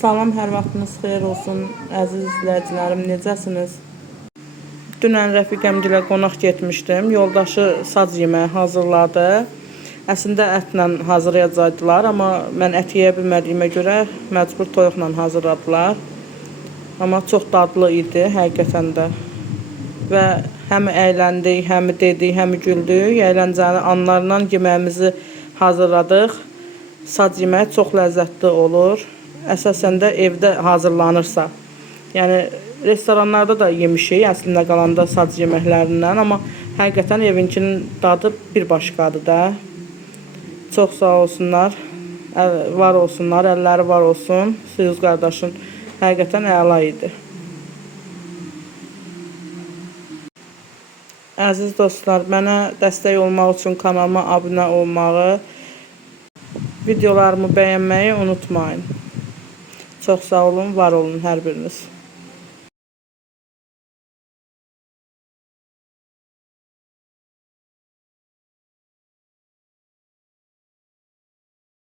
Salam, hər vaxtınız xeyir olsun, əziz izləyicilərim, necəsiniz? Dünən rəfiqəmgilə qonaq getmişdim, yoldaşı saz yeməyi hazırladı. Əslində ətlə hazırlayacaqdılar, amma mən ət yeyə bilmədiyimə görə məcbur toyuqla hazırladılar. Amma çox dadlı idi həqiqətən də. Və həm əyləndik, həm dedik, həm güldük, əyləncəli anlarla yeməyimizi hazırladıq. Saz yeməyi çox ləzzətli olur. Əsasən də evdə hazırlanırsa. Yəni restoranlarda da yemişik, əslində qalanda saz yeməklərindən, amma həqiqətən evinkinin dadı bir başqadır da. Çox sağ olsunlar, var olsunlar, əlləri var olsun. Suyuz qardaşın həqiqətən əla idi. Əziz dostlar, mənə dəstək olmaq üçün kanalıma abunə olmağı, videolarımı bəyənməyi unutmayın. Çox sağ olun, var olun hər biriniz.